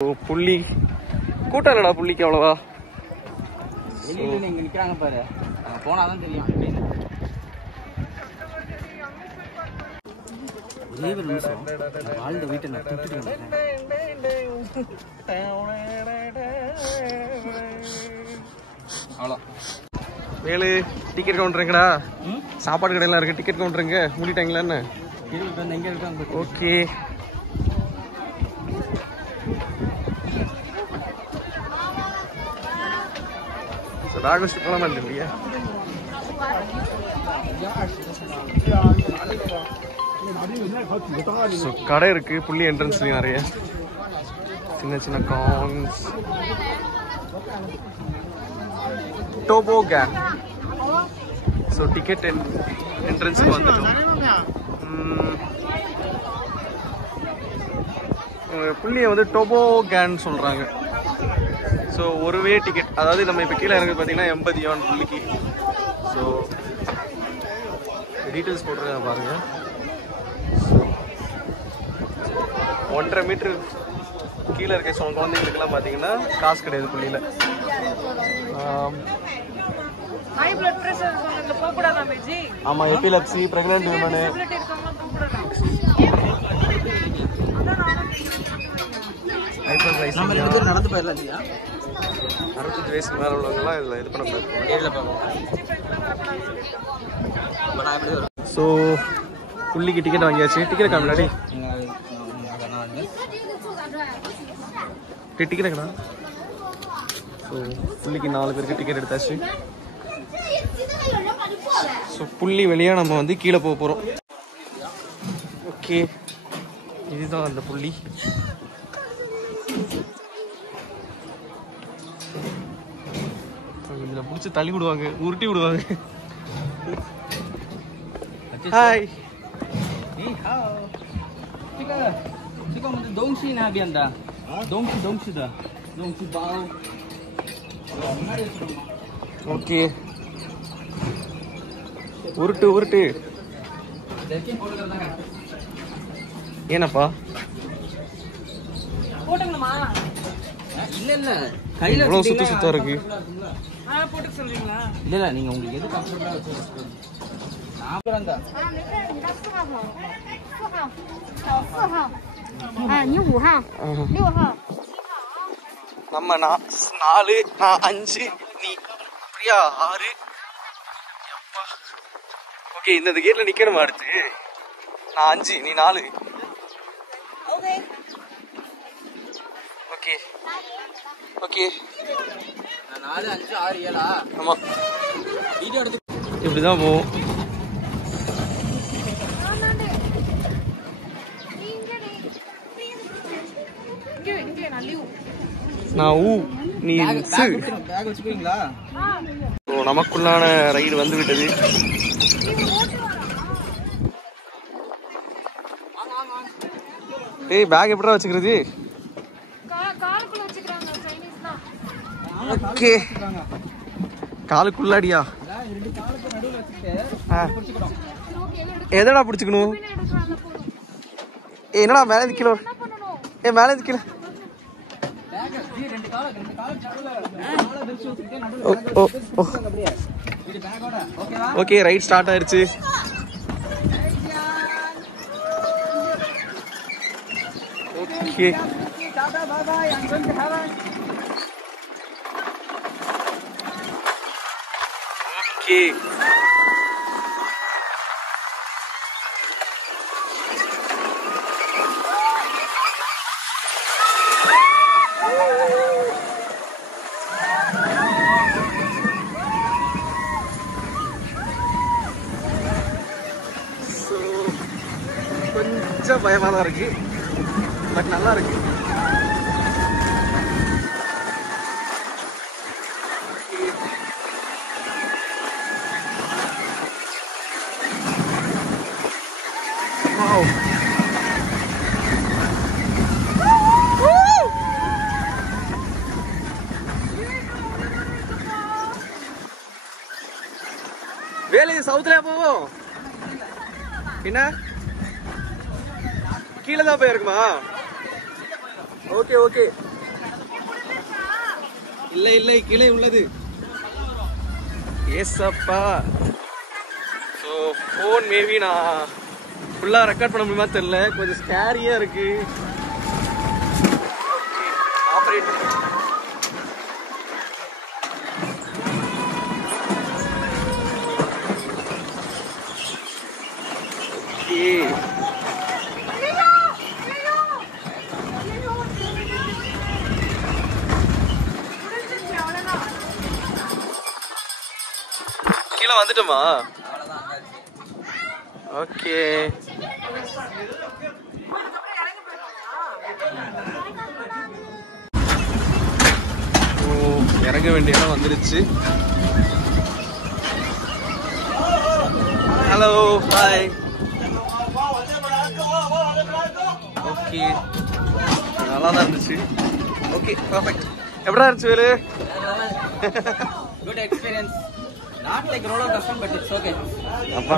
புள்ளி கூட்டம் இல்லடா புள்ளிக்கு அவ்வளவா. இங்க நிக்கிறாங்க பாரு, போனாதான் தெரியும். ஒரே ஒரு நிமிஷம், வாழ்ந்த வீட்டை நான் திட்டுட்டு அவ்வளோ. வேலு டிக்கெட் கவுண்டருங்கடா, சாப்பாடு கடையெல்லாம் இருக்கு. டிக்கெட் கவுண்டருங்க மூடிட்டாங்களா என்ன? எங்க இருக்காங்க? ஓகே ராகஸ்ட் போலாமா இல்லையா? கடை இருக்கு புள்ளி என்ட்ரன்ஸ்லயும் நிறைய சின்ன சின்ன கார்ன்ஸ். டோபோகேன். ஸோ டிக்கெட் என்ட்ரன்ஸுக்கு வந்துட்டோம். புள்ளியை வந்து டோபோகேன் சொல்றாங்க. ஸோ ஒரு வே டிக்கெட், அதாவது நம்ம இப்போ கீழே இறங்க பார்த்தீங்கன்னா 80 யுவான் புள்ளிக்கு. ஸோ டீட்டெயில்ஸ் போட்டுருக்கேன் பாருங்க. 1.5 மீட்டர் கீழே இருக்க ஸோ குழந்தைங்களுக்குலாம் பார்த்தீங்கன்னா காசு கிடையாது புள்ளியில். ஆமாம், எபிலப்சி, பிரெக்னென்ட் விமனு, நடந்து போயிடலாம் இல்லையா? 65 வயசுக்கு மேலே உள்ளவங்கலாம் இதில் இது பண்ணக்கூடாது. ஸோ புள்ளிக்கு டிக்கெட் வாங்கியாச்சு. டிக்கெட் காமிலாடி டிக்கெட் கடா. ஸோ புள்ளிக்கு 4 பேருக்கு டிக்கெட் எடுத்தாச்சு. ஸோ புள்ளி வெளியே நம்ம வந்து கீழே போக போகிறோம். ஓகே, இதுதான் அந்த புள்ளி. இதில் பிடிச்சி தள்ளி விடுவாங்க, உருட்டி விடுவாங்க. ஹாய். ஓகே, உருட்டு உருட்டு. ஏனப்பா இல்ல இல்ல, கையில இவ்வளவு சுத்த சுத்தம் இருக்கு. போட்டு சொல்றீங்களா? இல்ல இல்ல, நீங்க உங்களுக்கு எது கம்ஃபர்ட்டா வச்சு நம்ம 4, நான் 5, நீ பிரியா 6. ஓகே, இந்த கேட்ல நிக்கணுமா? அடுத்து நான் 5, நீ 4. Okay okay, 4, 5, 6, 7. ஆமா, வீடியோ எடுத்து இப்படிதான் போவோம். நான் ஊ, நீ சு. பேக் வச்சுக்குவீங்களா? நமக்குள்ளான ரைடு வந்து விட்டது. ஏய், பேக் எப்படா வச்சுக்கிறது? ஓகே, காலுக்குள்ளாடியா? எதடா பிடிச்சுக்கணும்? என்னடா மேலே கிலோ? மேலே கிலோ. ஓகே, ரைட் ஸ்டார்ட் ஆயிருச்சு. Okay, okay. கொஞ்சம் பயமா தான் இருக்கு, பட் நல்லா இருக்கு. வேலை சவுத்துல போவோம். என்ன கீழே தான் போயிருக்குமா? Okay okay. இல்லை இல்லை கீழே உள்ளது. ஏசப்பா. ஸோ ஃபோன் மேபி நான் ஃபுல்லாக ரெக்கார்ட் பண்ண முடியுமா தெரியல, கொஞ்சம் ஸ்கேரியாக இருக்கு. ஆப்ரேட் கீழே வந்துட்டோமா? ஓகே. இறங்க வேண்டிய இடம் வந்துருச்சு. Hello hi. ஓகே நல்லா தான் இருந்துச்சு. Okay perfect. எப்படா இருந்துச்சு Velu? Good experience. Not like roller coaster, but it's okay. அப்பா